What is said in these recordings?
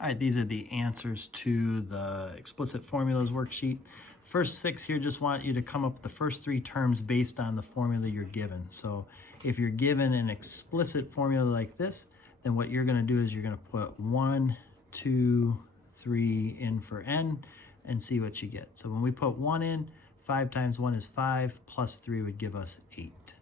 All right, these are the answers to the explicit formulas worksheet. First 6 here, just want you to come up with the first 3 terms based on the formula you're given. So if you're given an explicit formula like this, then what you're gonna do is you're gonna put 1, 2, 3 in for n and see what you get. So when we put 1 in, 5 times 1 is 5, plus 3 would give us 8.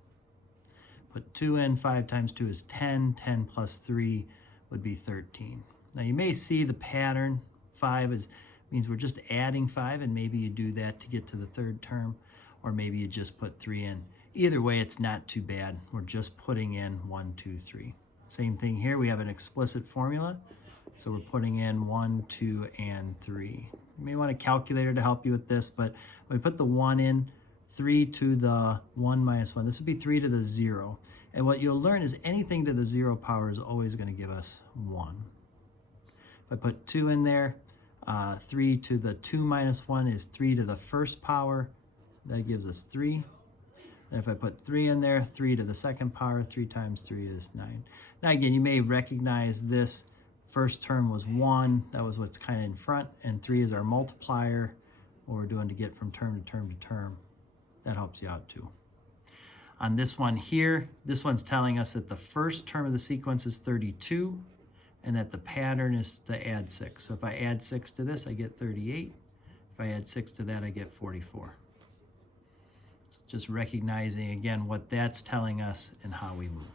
Put 2 in, 5 times 2 is 10, 10 plus 3 would be 13. Now you may see the pattern. 5 means we're just adding 5, and maybe you do that to get to the third term, or maybe you just put 3 in. Either way, it's not too bad. We're just putting in 1, 2, 3. Same thing here, we have an explicit formula. So we're putting in 1, 2, and 3. You may want a calculator to help you with this, but when we put the 1 in, 3 to the 1 minus 1, this would be 3 to the 0. And what you'll learn is anything to the 0 power is always going to give us 1. If I put 2 in there, 3 to the 2 minus 1 is 3 to the first power. That gives us 3. And if I put 3 in there, 3 to the second power, 3 times 3 is 9. Now again, you may recognize this. First term was 1. That was what's kind of in front. And 3 is our multiplier, what we're doing to get from term to term to term. That helps you out too. On this one here, this one's telling us that the first term of the sequence is 32. And that the pattern is to add 6. So if I add 6 to this, I get 38. If I add 6 to that, I get 44. So just recognizing, again, what that's telling us and how we move.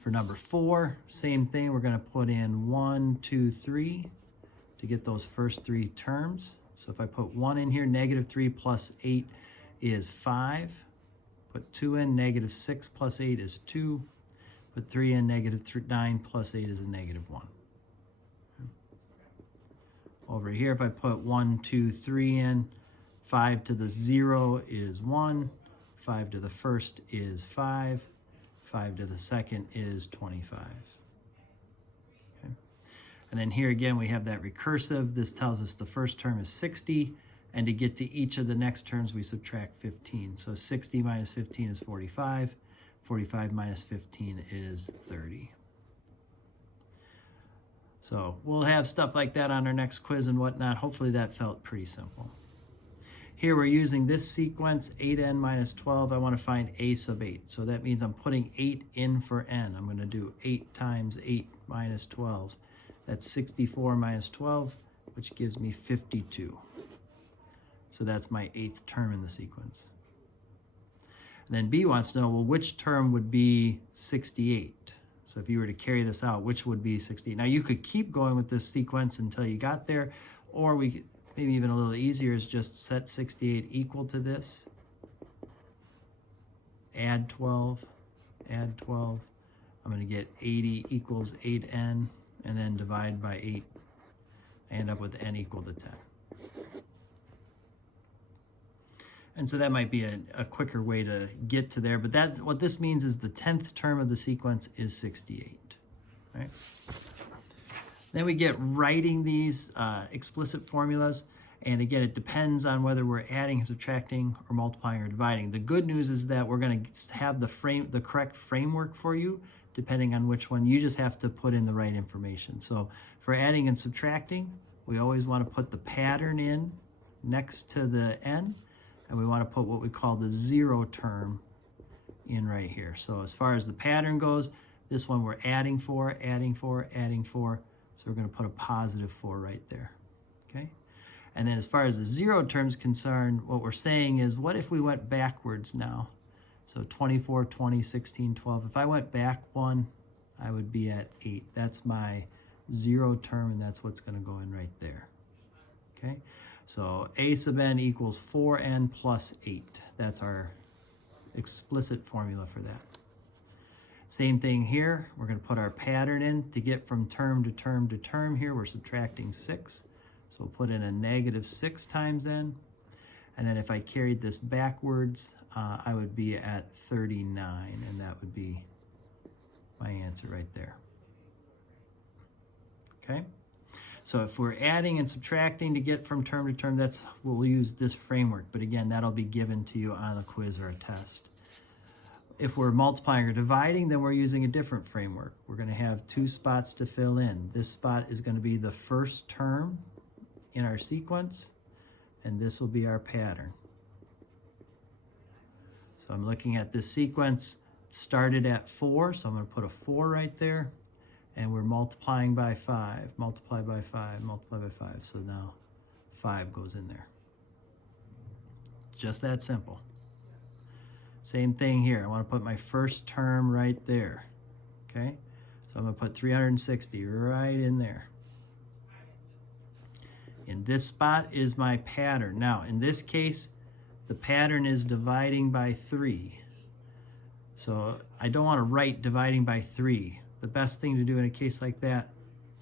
For number 4, same thing. We're going to put in 1, 2, 3 to get those first 3 terms. So if I put 1 in here, negative 3 plus 8 is 5. Put 2 in, negative 6 plus 8 is 2. Put 3 in, negative 9 plus 8 is a negative 1. Over here, if I put 1, 2, 3 in, 5 to the 0 is 1, 5 to the first is 5, 5 to the second is 25. Okay. And then here again, we have that recursive. This tells us the first term is 60, and to get to each of the next terms, we subtract 15. So 60 minus 15 is 45. 45 minus 15 is 30. So we'll have stuff like that on our next quiz and whatnot. Hopefully that felt pretty simple. Here we're using this sequence, 8n minus 12. I want to find a sub 8. So that means I'm putting 8 in for n. I'm going to do 8 times 8 minus 12. That's 64 minus 12, which gives me 52. So that's my 8th term in the sequence. And then B wants to know, well, which term would be 68? So if you were to carry this out, which would be 68? Now you could keep going with this sequence until you got there, or we could, maybe even a little easier, is just set 68 equal to this. Add 12, add 12. I'm going to get 80 equals 8n, and then divide by 8. I end up with n equal to 10. And so that might be a quicker way to get to there. But that what this means is the 10th term of the sequence is 68. Right? Then we get writing these explicit formulas. And again, it depends on whether we're adding, subtracting, or multiplying or dividing. The good news is that we're going to have the correct framework for you, depending on which one. You just have to put in the right information. So for adding and subtracting, we always want to put the pattern in next to the n. And we want to put what we call the 0 term in right here. So as far as the pattern goes, this one we're adding 4, adding 4, adding 4. So we're going to put a positive 4 right there. Okay. And then as far as the 0 term is concerned, what we're saying is, what if we went backwards now? So 24, 20, 16, 12. If I went back 1, I would be at 8. That's my 0 term, and that's what's going to go in right there. Okay. So a sub n equals 4n plus 8. That's our explicit formula for that. Same thing here. We're going to put our pattern in to get from term to term to term here. We're subtracting 6. So we'll put in a negative 6 times n. And then if I carried this backwards, I would be at 39. And that would be my answer right there. Okay. So if we're adding and subtracting to get from term to term, we'll use this framework. But again, that'll be given to you on a quiz or a test. If we're multiplying or dividing, then we're using a different framework. We're going to have two spots to fill in. This spot is going to be the first term in our sequence, and this will be our pattern. So I'm looking at this sequence, started at 4, so I'm going to put a 4 right there, and we're multiplying by 5, multiply by 5, multiply by 5. So now 5 goes in there. Just that simple. Same thing here. I want to put my first term right there. Okay? So I'm going to put 360 right in there. In this spot is my pattern. Now, in this case, the pattern is dividing by 3. So I don't want to write dividing by 3. The best thing to do in a case like that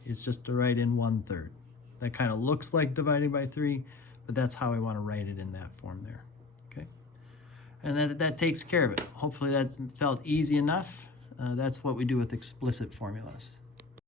is just to write in 1/3. That kind of looks like dividing by 3, but that's how I want to write it in that form there. Okay? And that takes care of it. Hopefully that felt easy enough. That's what we do with explicit formulas.